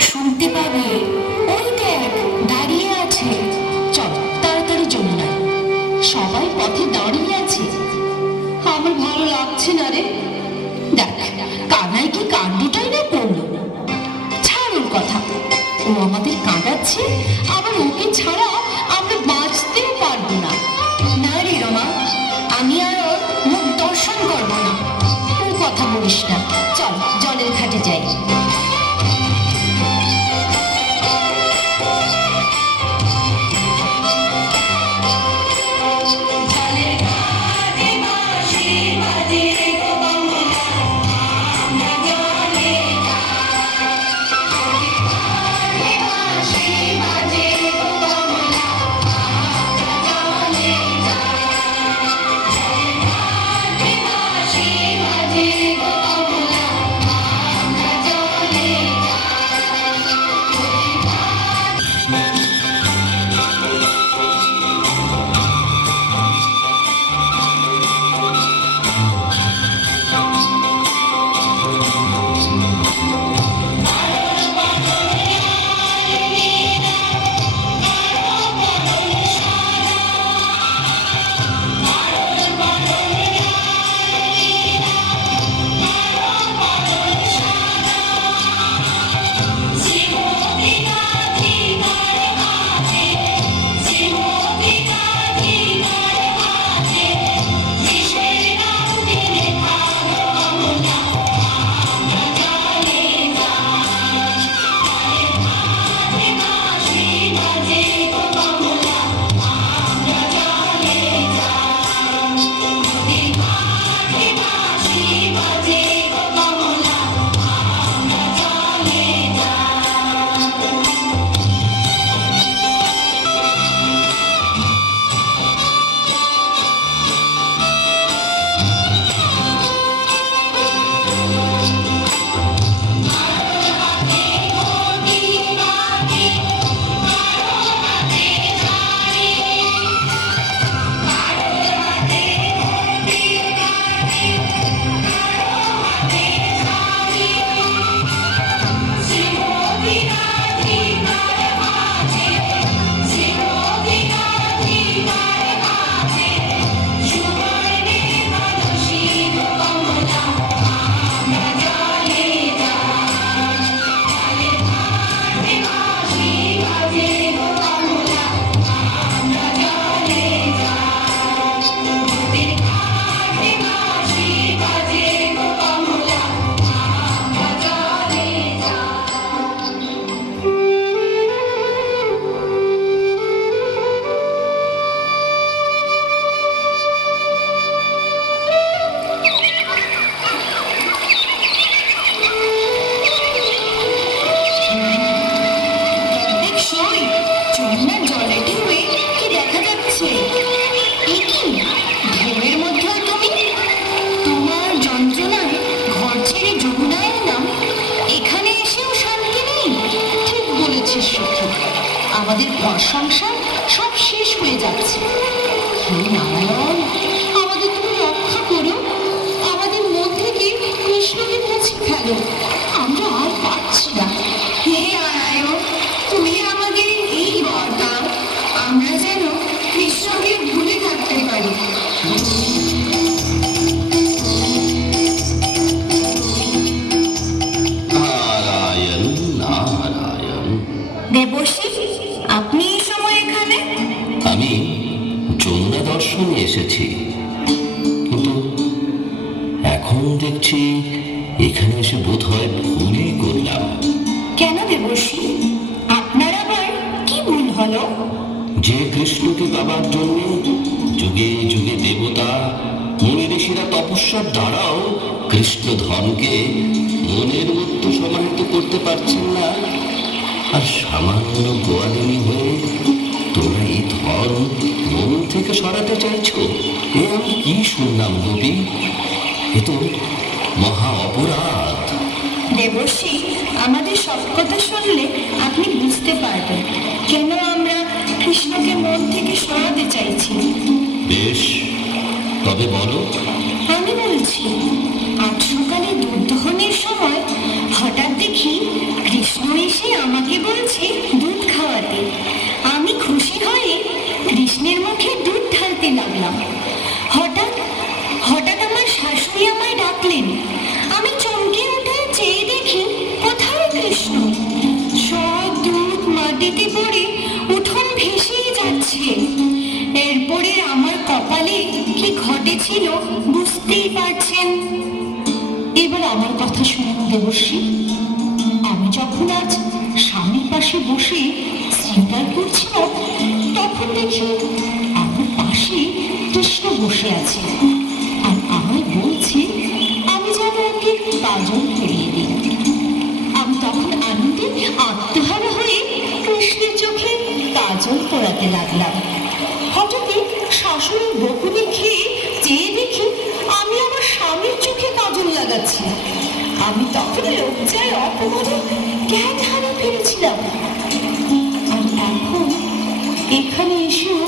শুনতে পাবে দাঁড়িয়ে আছে। তাড়াতাড়ি সবাই পথে দাঁড়িয়ে আছে। না রে। কি না করল? ছাড় ওর কথা। কাঁদাচ্ছে, আবার আমরা পারব না। না রে রোমা, আমি আর মুখ দর্শন করব না। কথা বলিস না। আমাদের ঘর সংসার সব শেষ হয়ে যাচ্ছে। হে নারায়ণ আমাদের তুমি রক্ষা করো। আমাদের মধ্যে কি কৃষ্ণকে মুছে ফেলো। আমরা আর পারছি না। হে নারায়ণ তুমি আমাদের এই বর দাও। আমরা যেন কৃষ্ণকে ভুলে থাকতে পারি। নারায়ণ দেখছি এখানে এসে বোধ হয় ভুলই করলাম। কেন দেবর্ষি আপনার আবার কি ভুল হলো? যে কৃষ্ণকে পাবার জন্য যুগে যুগে দেবতা মুনি ঋষিরা তপস্যার দ্বারাও কৃষ্ণ ধনকে মনের মধ্যে সমাহিত করতে পারছেন না। আর সামান্য গোয়ালিনী হয়ে তোমরা এই ধন মন থেকে সরাতে চাইছো? এ আমি কি শুনলাম গোপী? তো মহা অপরাধ। দেবশ্রী আমাদের সব কথা শুনলে আপনি বুঝতে পারবেন কেন আমরা কৃষ্ণকে মন থেকে সরাতে চাইছি। বেশ তবে বলো। আমি বলছি আজ সকালে দুধ দহনের সময় হঠাৎ দেখি কৃষ্ণ এসে আমাকে বলছে দুধ খাওয়াতে। আমি খুশি হয়ে কৃষ্ণের মুখে দুধ ঢালতে লাগলাম। দেখিল বুঝতেই পারছেন? এবার আমার কথা শুনুন দেবর্ষী। আমি যখন আজ স্বামীর পাশে বসে শৃঙ্গার করছিলাম, তখন দেখি আমার পাশে কৃষ্ণ বসে আছে। আর আমায় বলছে, আমি যেন ওকে কাজল করিয়ে দিই। আমি তখন আনন্দে আত্মহারা হয়ে কৃষ্ণের চোখে কাজল পরাতে লাগলাম। হঠাৎই চেয়ে দেখি আমি আমার স্বামীর চোখে কাজল লাগাচ্ছি। আমি তখন লজ্জায় অপমানে জ্ঞান হারিয়ে ফেলেছিলাম। আর এখন এখানে এসেও